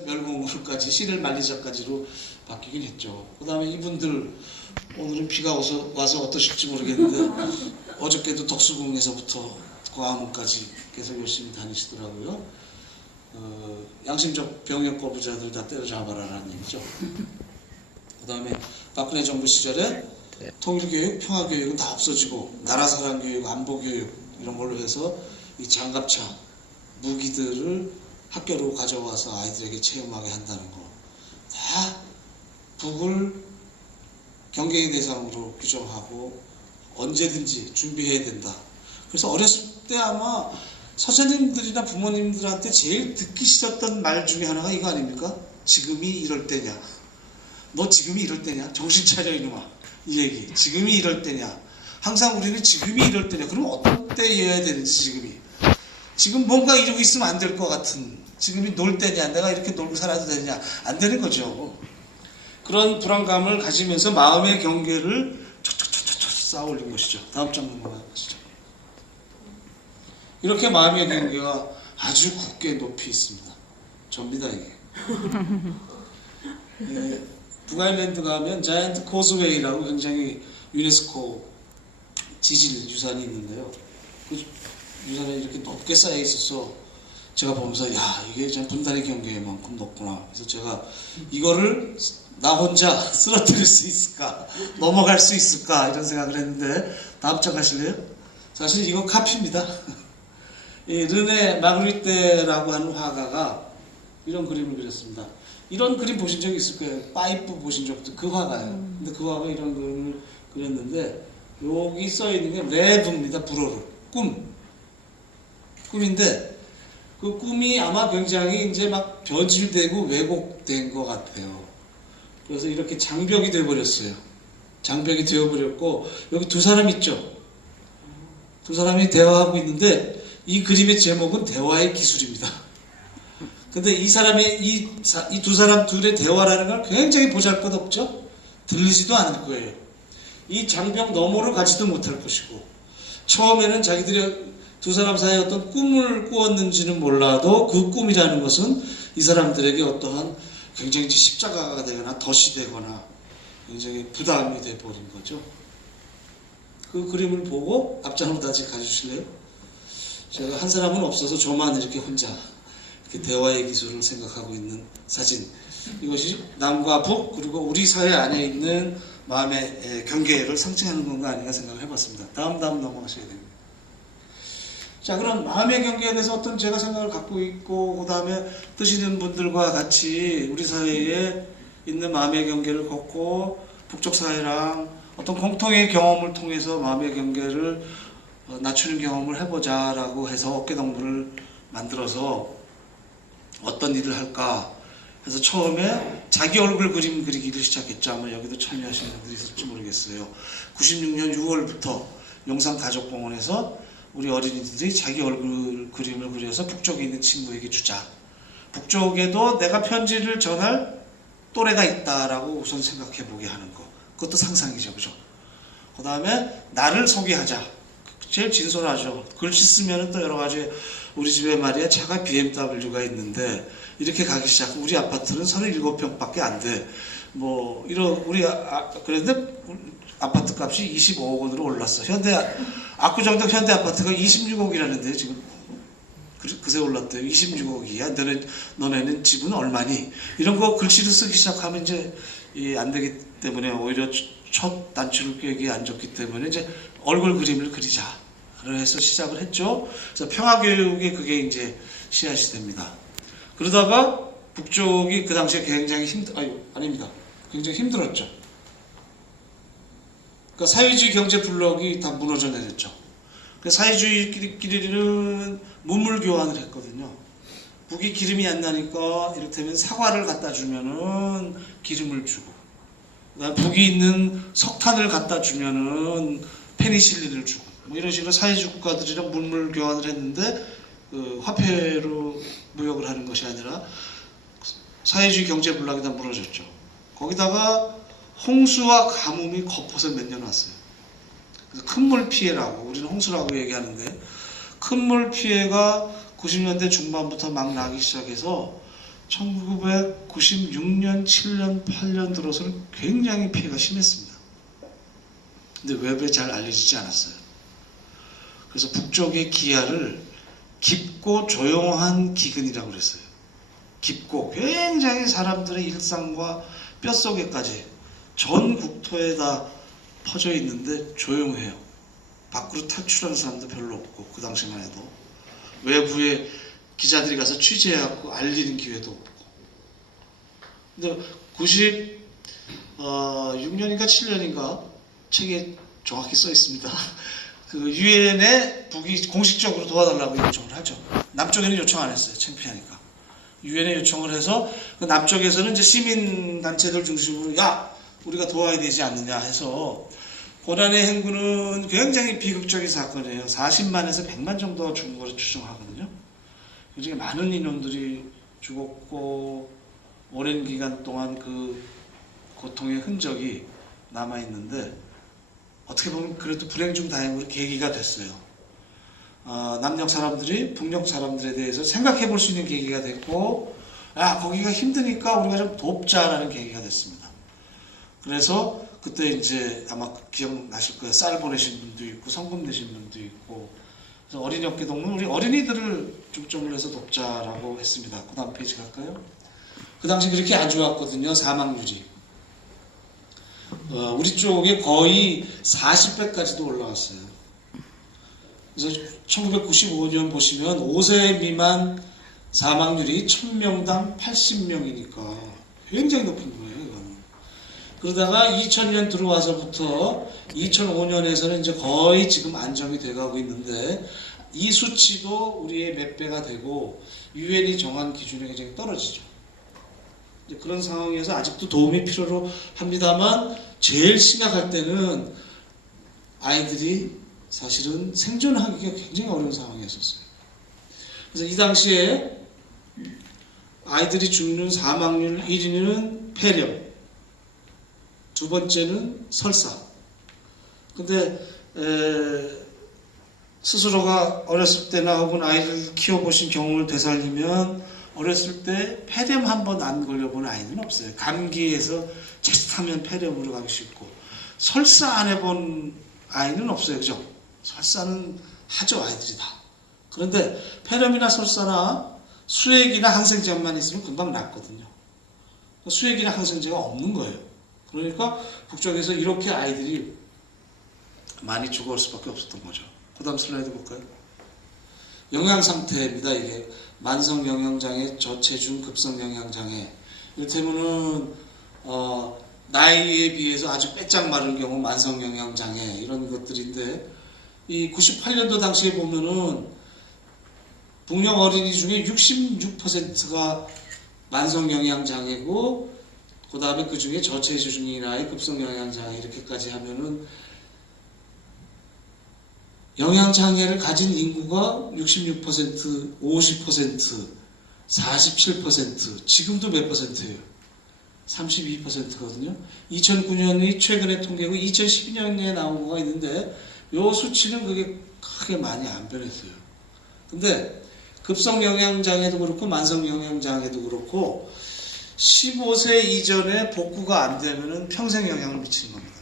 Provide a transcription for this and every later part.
멸공으로까지 씨를 말리자까지로 바뀌긴 했죠. 그 다음에 이분들 오늘은 비가 와서 어떠실지 모르겠는데 어저께도 덕수궁에서부터 광화문까지 계속 열심히 다니시더라고요. 양심적 병역 거부자들 다 때려잡아라라는 얘기죠. 그 다음에 박근혜 정부 시절에 통일교육, 평화교육은 다 없어지고 나라사랑교육, 안보교육 이런 걸로 해서 이 장갑차, 무기들을 학교로 가져와서 아이들에게 체험하게 한다는 거. 다 북을 경계의 대상으로 규정하고 언제든지 준비해야 된다. 그래서 어렸을 때 아마 선생님들이나 부모님들한테 제일 듣기 싫었던 말 중에 하나가 이거 아닙니까? 지금이 이럴 때냐? 너 지금이 이럴 때냐? 정신 차려 이놈아. 이 얘기. 지금이 이럴 때냐? 항상 우리는 지금이 이럴 때냐? 그럼 어떤 때여야 되는지 지금이. 지금 뭔가 이러고 있으면 안 될 것 같은. 지금이 놀 때냐? 내가 이렇게 놀고 살아도 되냐? 안 되는 거죠. 그런 불안감을 가지면서 마음의 경계를 촉촉촉촉 쌓아 올린 것이죠. 다음 장 넘어가시죠. 이렇게 마음의 경계가 아주 굳게 높이 있습니다. 접니다 이게. 북아일랜드 가면 자이언트 코즈웨이라고 굉장히 유네스코 지질 유산이 있는데요. 그 유산에 이렇게 높게 쌓여 있어서 제가 보면서 야 이게 참 분단의 경계만큼 높구나. 그래서 제가 이거를 나 혼자 쓰러뜨릴 수 있을까, 넘어갈 수 있을까 이런 생각을 했는데 다음 장 가실래요? 사실 이거 카피입니다. 이 르네 마그리테라고 하는 화가가 이런 그림을 그렸습니다. 이런 그림 보신 적 있을 거예요. 파이프 보신 적도 그 화가예요. 근데 그 화가 이런 그림을 그렸는데 여기 써 있는 게 레브입니다. 불어로 꿈인데 그 꿈이 아마 굉장히 이제 막 변질되고 왜곡된 것 같아요. 그래서 이렇게 장벽이 되어버렸어요. 장벽이 되어버렸고 여기 두 사람 있죠. 두 사람이 대화하고 있는데 이 그림의 제목은 대화의 기술입니다. 근데 이 사람의 이 두 사람 둘의 대화라는 건 굉장히 보잘것없죠. 들리지도 않을 거예요. 이 장벽 너머로 가지도 못할 것이고 처음에는 자기들이 두 사람 사이에 어떤 꿈을 꾸었는지는 몰라도 그 꿈이라는 것은 이 사람들에게 어떠한 굉장히 십자가가 되거나 덫이 되거나 굉장히 부담이 돼버린 거죠. 그 그림을 보고 앞장으로 다시 가주실래요? 제가 한 사람은 없어서 저만 이렇게 혼자 이렇게 대화의 기술을 생각하고 있는 사진. 이것이 남과 북 그리고 우리 사회 안에 있는 마음의 경계를 상징하는 건가 아닌가 생각을 해봤습니다. 다음 넘어가셔야 됩니다. 자, 그럼 마음의 경계에 대해서 어떤 제가 생각을 갖고 있고 그 다음에 드시는 분들과 같이 우리 사회에 있는 마음의 경계를 걷고 북쪽 사회랑 어떤 공통의 경험을 통해서 마음의 경계를 낮추는 경험을 해보자 라고 해서 어깨동무를 만들어서 어떤 일을 할까 해서 처음에 자기 얼굴 그림 그리기를 시작했죠. 아마 여기도 참여하시는 분들이 있을지 모르겠어요. 96년 6월부터 용산가족공원에서 우리 어린이들이 자기 얼굴 그림을 그려서 북쪽에 있는 친구에게 주자. 북쪽에도 내가 편지를 전할 또래가 있다라고 우선 생각해 보게 하는 거. 그것도 상상이죠. 그죠? 그 다음에 나를 소개하자. 제일 진솔하죠. 글씨 쓰면은 또 여러 가지 우리 집에 말이야 차가 BMW가 있는데 이렇게 가기 시작하고 우리 아파트는 37평밖에 안 돼. 뭐 이런 우리 그런데 아파트 값이 25억 원으로 올랐어. 압구정동 현대 아파트가 26억이라는데 지금 그새 올랐대요. 26억이야. 너네는 집은 얼마니? 이런 거 글씨를 쓰기 시작하면 이제 안 되기 때문에 오히려 첫 단추를 꿰기 안 좋기 때문에 이제 얼굴 그림을 그리자. 그래서 시작을 했죠. 그래서 평화교육에 그게 이제 씨앗이 됩니다. 그러다가 북쪽이 그 당시에 굉장히 굉장히 힘들었죠. 그러니까 사회주의 경제 블록이 다 무너져 내렸죠. 사회주의끼리는 문물 교환을 했거든요. 북이 기름이 안 나니까 이를테면 사과를 갖다 주면은 기름을 주고, 그다음 북이 있는 석탄을 갖다 주면은 페니실린을 주고, 뭐 이런 식으로 사회주의 국가들이랑 문물 교환을 했는데 화폐로 무역을 하는 것이 아니라 사회주의 경제 블록이 다 무너졌죠. 거기다가 홍수와 가뭄이 거쳐서 몇 년 왔어요. 그래서 큰물 피해라고 우리는 홍수라고 얘기하는데 큰물 피해가 90년대 중반부터 막 나기 시작해서 1996년, 7년, 8년 들어서는 굉장히 피해가 심했습니다. 근데 외부에 잘 알려지지 않았어요. 그래서 북쪽의 기아를 깊고 조용한 기근이라고 그랬어요. 깊고 굉장히 사람들의 일상과 뼛속에까지 전 국토에 다 퍼져 있는데 조용해요. 밖으로 탈출하는 사람도 별로 없고, 그 당시만 해도 외부에 기자들이 가서 취재하고 알리는 기회도 없고. 근데 96년인가 7년인가 책에 정확히 써 있습니다. 그 유엔에 북이 공식적으로 도와달라고 요청을 하죠. 남쪽에는 요청 안 했어요. 창피하니까. 유엔에 요청을 해서 그 남쪽에서는 이제 시민 단체들 중심으로 야 우리가 도와야 되지 않느냐 해서 고난의 행군은 굉장히 비극적인 사건이에요. 40만에서 100만 정도 죽은 거로 추정하거든요. 굉장히 많은 인원들이 죽었고 오랜 기간 동안 그 고통의 흔적이 남아있는데 어떻게 보면 그래도 불행 중 다행으로 계기가 됐어요. 남녘 사람들이 북녘 사람들에 대해서 생각해 볼 수 있는 계기가 됐고, 야 거기가 힘드니까 우리가 좀 돕자라는 계기가 됐습니다. 그래서 그때 이제 아마 기억나실 거예요. 쌀 보내신 분도 있고 성금 내신 분도 있고, 그래서 어린이 어깨 동무 우리 어린이들을 중점으로 해서 돕자라고 했습니다. 그 다음 페이지 갈까요? 그 당시 그렇게 안 좋았거든요. 사망률이. 우리 쪽에 거의 40배까지도 올라갔어요. 그래서 1995년 보시면 5세 미만 사망률이 1000명당 80명이니까 굉장히 높은 거예요. 이거는. 그러다가 2000년 들어와서부터 2005년에서는 이제 거의 지금 안정이 돼가고 있는데 이 수치도 우리의 몇 배가 되고 유엔이 정한 기준에 굉장히 떨어지죠. 그런 상황에서 아직도 도움이 필요로 합니다만 제일 심각할 때는 아이들이 사실은 생존하기가 굉장히 어려운 상황이었어요. 그래서 이 당시에 아이들이 죽는 사망률 1위는 폐렴, 두 번째는 설사. 근데 스스로가 어렸을 때나 혹은 아이를 키워보신 경험을 되살리면 어렸을 때 폐렴 한 번 안 걸려본 아이는 없어요. 감기에서 자칫하면 폐렴으로 가기 쉽고 설사 안 해본 아이는 없어요. 그죠? 설사는 하죠. 아이들이 다. 그런데 폐렴이나 설사나 수액이나 항생제만 있으면 금방 낫거든요. 수액이나 항생제가 없는 거예요. 그러니까 북쪽에서 이렇게 아이들이 많이 죽어올 수밖에 없었던 거죠. 그 다음 슬라이드 볼까요? 영양상태입니다. 이게 만성영양장애, 저체중, 급성영양장애. 이를테면은 나이에 비해서 아주 빼짝 마른 경우 만성영양장애 이런 것들인데 이 98년도 당시에 보면은 북녘 어린이 중에 66%가 만성영양장애고 그 다음에 그 중에 저체중이나 급성영양장애 이렇게까지 하면은 영양장애를 가진 인구가 66%, 50%, 47%, 지금도 몇 퍼센트예요? 32%거든요. 2009년이 최근의 통계고 2012년에 나온 거가 있는데 요 수치는 그게 크게 많이 안 변했어요. 근데 급성영양장애도 그렇고 만성영양장애도 그렇고 15세 이전에 복구가 안 되면은 평생 영향을 미치는 겁니다.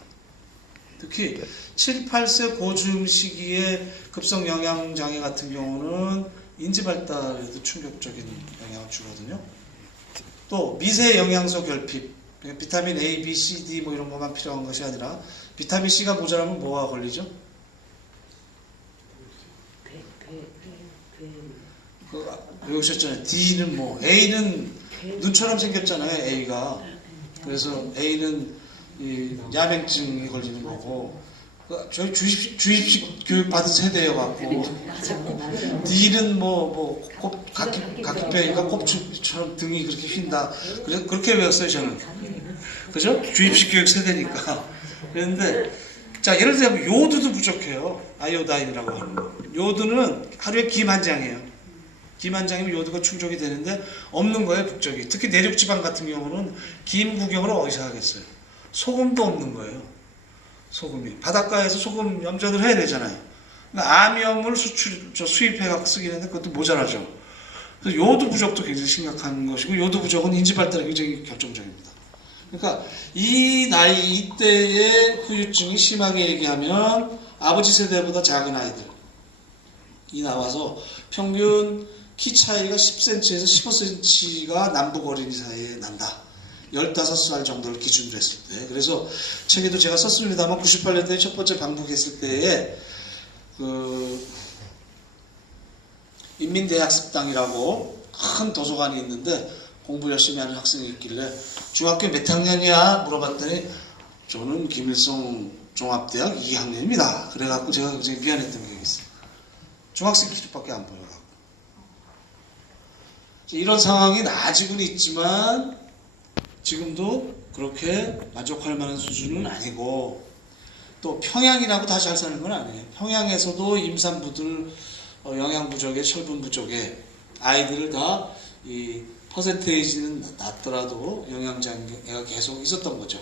특히 7, 8세 고중 시기에 급성영양장애 같은 경우는 인지발달에도 충격적인 영향을 주거든요. 또 미세 영양소 결핍, 비타민 A, B, C, D 뭐 이런 것만 필요한 것이 아니라 비타민 C가 모자라면 뭐가 걸리죠? 외우셨잖아요. D는 뭐 A는 눈처럼 생겼잖아요. A가. 그래서 A는 이 야맹증이 걸리는 거고 저희 주입식 교육 받은 세대여 갖고 D는 각기뼈니까 꼽추처럼 등이 그렇게 휜다. 그래서 그렇게 외웠어요 저는. 그죠? 주입식 교육 세대니까. 그런데 자 예를 들면 요드도 부족해요. 아이오다인이라고 하는 거. 요드는 하루에 김 한 장이에요. 김 한 장이면 요드가 충족이 되는데 없는 거예요 북쪽이. 특히 내륙지방 같은 경우는 김 구경을 어디서 하겠어요. 소금도 없는 거예요. 소금이. 바닷가에서 소금 염전을 해야 되잖아요. 그러니까 암염을 수입해갖고 쓰긴 했는데 그것도 모자라죠. 그래서 요오드 부족도 굉장히 심각한 것이고, 요오드 부족은 인지 발달에 굉장히 결정적입니다. 그러니까 이 나이 이때의 후유증이 심하게 얘기하면 아버지 세대보다 작은 아이들이 나와서 평균 키 차이가 10cm에서 15cm가 남북 어린이 사이에 난다. 15살 정도를 기준으로 했을 때. 그래서 책에도 제가 썼습니다만 98년도에 첫 번째 방북했을 때에 인민대학습당이라고 큰 도서관이 있는데 공부 열심히 하는 학생이 있길래 중학교 몇 학년이야? 물어봤더니 저는 김일성 종합대학 2학년입니다. 그래갖고 제가 굉장히 미안했던 기억이 있어요. 중학생 키밖에 안 보여갖고. 이런 상황이 아직은 있지만 지금도 그렇게 만족할 만한 수준은 아니고, 또 평양이라고 다 잘 사는 건 아니에요. 평양에서도 임산부들 영양 부족에 철분 부족에 아이들을 다 이 퍼센테이지는 낮더라도 영양장애가 계속 있었던 거죠.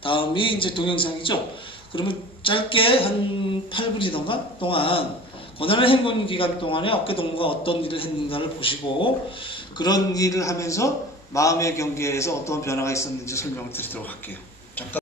다음이 이제 동영상이죠. 그러면 짧게 한 8분이던가 동안 고난의 행군 기간 동안에 어깨동무가 어떤 일을 했는가를 보시고 그런 일을 하면서 마음의 경계에서 어떤 변화가 있었는지 설명을 드리도록 할게요.